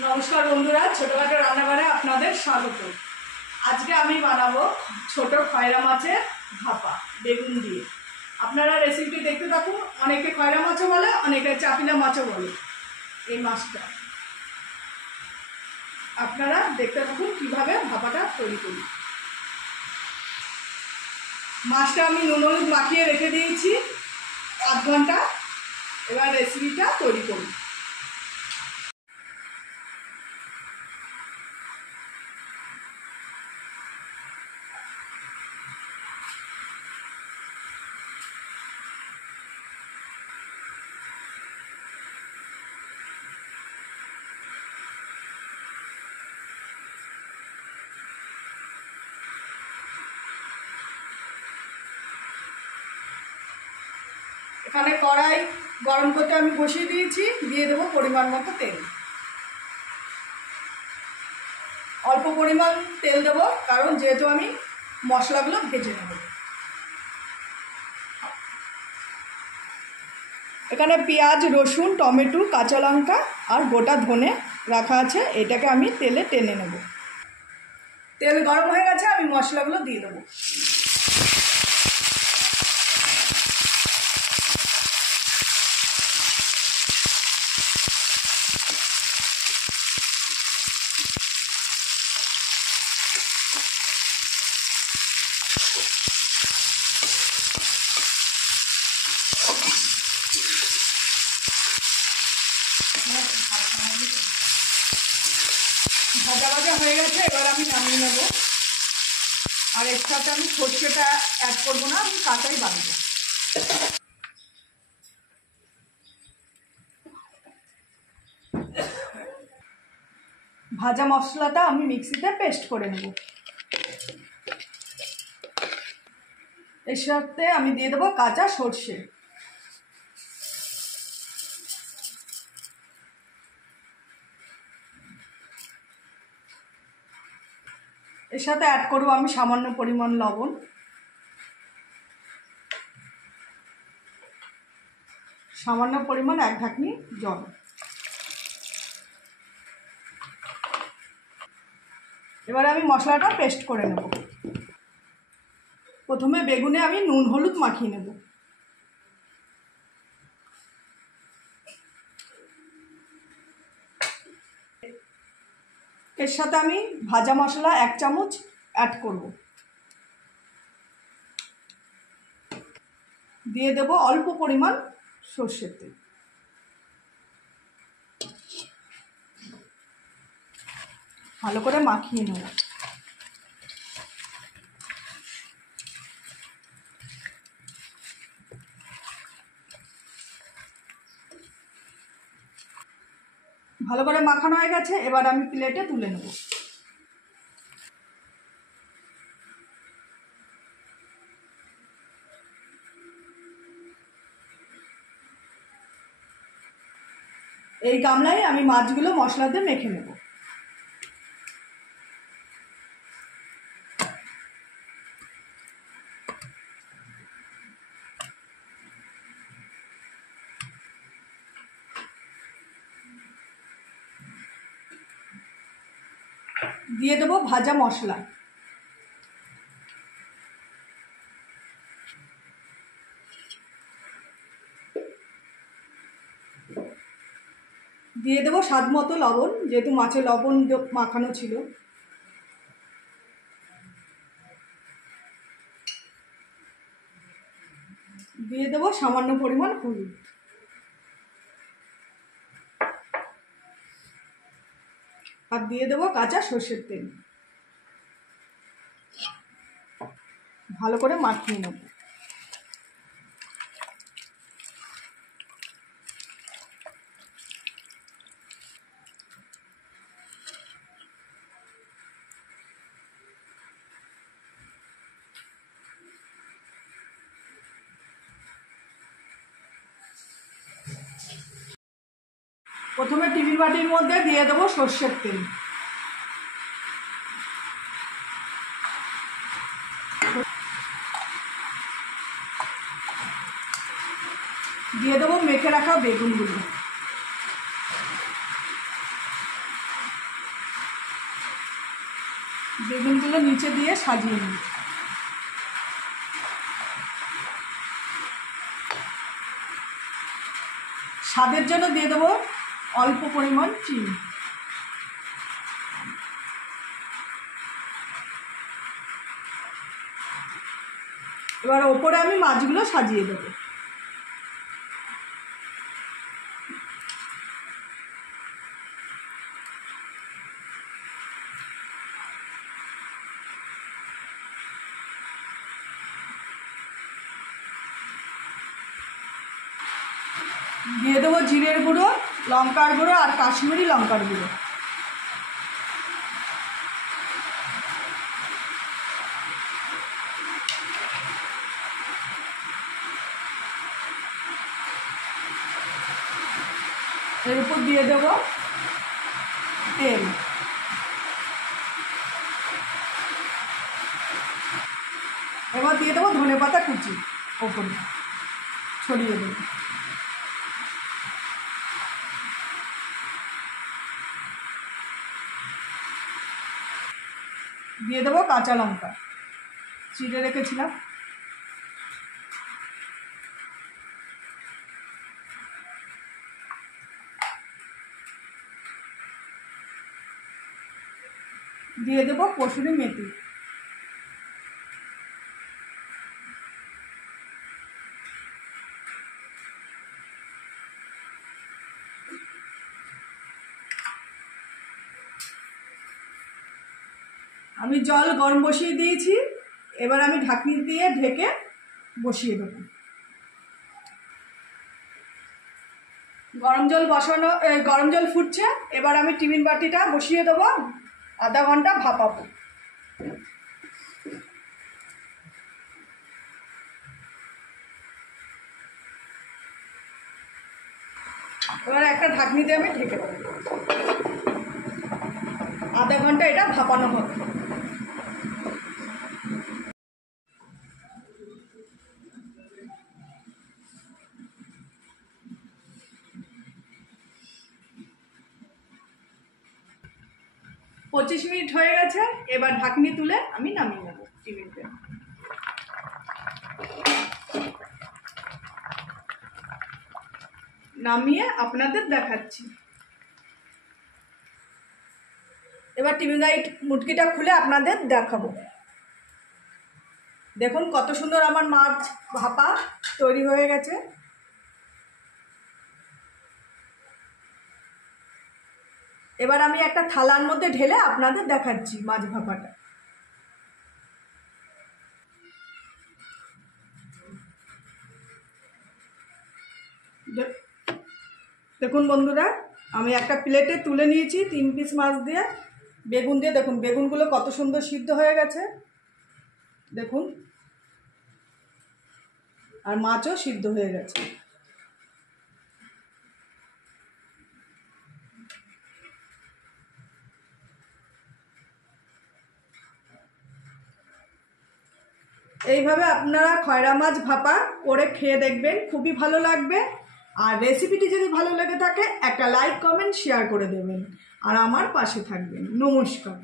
নমস্কার বন্ধুরা, ছোটখাটো রান্নাঘরে আপনাদের স্বাগত। আজকে আমি বানাবো ছোট খয়রা মাছের ভাপা বেগুন দিয়ে। আপনারা রেসিপিটি দেখতে থাকুন। অনেকে খয়রা মাছও বলে, অনেকে চাপিলা মাছও বলে এই মাছটা। আপনারা দেখতে থাকুন কিভাবে ভাপাটা তৈরি করি। মাছটা আমি নুন হলুদ মাখিয়ে রেখে দিয়েছি 8 ঘন্টা। এবার রেসিপিটা তৈরি করি। এখানে কড়াই গরম করতে আমি বসিয়ে দিয়েছি। দিয়ে দেবো পরিমাণ মতো তেল। অল্প পরিমাণ তেল দেবো, কারণ যেহেতু আমি মশলাগুলো ভেজে নেব। এখানে পেঁয়াজ, রসুন, টমেটো, কাঁচা লঙ্কা আর গোটা ধনে রাখা আছে। এটাকে আমি তেলে টেনে নেব। তেল গরম হয়ে গেছে, আমি মশলাগুলো দিয়ে দেবো। ভাজা ভাজা হয়ে গেছে, এবার আমি নামিয়ে নেব। আর এর সাথে আমি সর্ষেটা অ্যাড করবো না, আমি কাঁচাই বানাবো। ভাজা মশলাটা আমি মিক্সিতে পেস্ট করে নেব। এর সাথে আমি দিয়ে দেবো কাঁচা সর্ষে। এর সাথে অ্যাড করবো আমি সামান্য পরিমাণ লবণ, সামান্য পরিমাণ 1 ঢাকনি জল। এবারে আমি মশলাটা পেস্ট করে নেব। প্রথমে বেগুনে আমি নুন হলুদ মাখিয়ে নেব। এর সাথে আমি ভাজা মশলা 1 চামচ অ্যাড করব। দিয়ে দেব অল্প পরিমাণ সর্ষের তেল। ভালো করে মাখিয়ে নেব। ভালো করে মাখানো হয়ে গেছে, এবার আমি প্লেটে তুলে নেব। এই গামলায় আমি মাছগুলো মশলা দিয়ে মেখে নেব। দিয়ে দেবো ভাজা মশলা। দিয়ে দেবো স্বাদ মতো লবণ, যেহেতু মাছে লবণ মাখানো ছিল। দিয়ে দেবো সামান্য পরিমাণ হলুদ। আর দিয়ে দেবো কাঁচা সর্ষের তেল। ভালো করে মাখিয়ে নেব। প্রথমে টিফিন বাটির মধ্যে দিয়ে দেবো সর্ষের তেল। দিয়ে দেবো মেখে রাখা বেগুনগুলো। বেগুনগুলো নিচে দিয়ে সাজিয়ে নিই। স্বাদের জন্য দিয়ে দেবো অল্প পরিমাণ চিনি। এবার ওপরে আমি মাছগুলো সাজিয়ে দেবো। দিয়ে দেবো জিরের গুঁড়ো, লঙ্কার গুঁড়ো আর কাশ্মীরি লঙ্কার গুঁড়ো। এর উপর দিয়ে দেবো তেল। এবার দিয়ে দেবো ধনেপাতা কুচি, ওপরে ছড়িয়ে দেবো। দিয়ে দেবো কাঁচা লঙ্কা চিড়ে রেখেছিলাম। দিয়ে দেবো কসুরি মেথি। আমি জল গরম বসিয়ে দিয়েছি, এবার আমি ঢাকনি দিয়ে ঢেকে বসিয়ে দেবো। গরম জল ফুটছে, এবার আমি টিফিন বাটিটা বসিয়ে দেবো, আধা ঘন্টা ভাপাবো। এবার একটা ঢাকনি দিয়ে আমি ঢেকে দেবো, আধা ঘন্টা এটা ভাপানো হবে। পঁচিশ মিনিট হয়ে গেছে, এবার ঢাকনি তুলে আমি নামিয়ে নেব টিফিনটা। নামিয়ে আপনাদের দেখাচ্ছি। এবার টিফিন মুটকিটা খুলে আপনাদের দেখাবো। দেখুন কত সুন্দর আমার মাছ ভাপা তৈরি হয়ে গেছে। এবার আমি একটা থালার মধ্যে ঢেলে আপনাদের দেখাচ্ছি মাছ ভাপাটা। দেখুন বন্ধুরা, আমি একটা প্লেটে তুলে নিয়েছি 3 পিস মাছ দিয়ে, বেগুন দিয়ে। দেখুন বেগুনগুলো কত সুন্দর সিদ্ধ হয়ে গেছে, দেখুন, আর মাছও সিদ্ধ হয়ে গেছে। এইভাবে আপনারা খয়রা মাছ ভাপা করে খেয়ে দেখবেন, খুবই ভালো লাগবে। আর রেসিপিটি যদি ভালো লেগে থাকে একটা লাইক, কমেন্ট, শেয়ার করে দেবেন আর আমার পাশে থাকবেন। নমস্কার।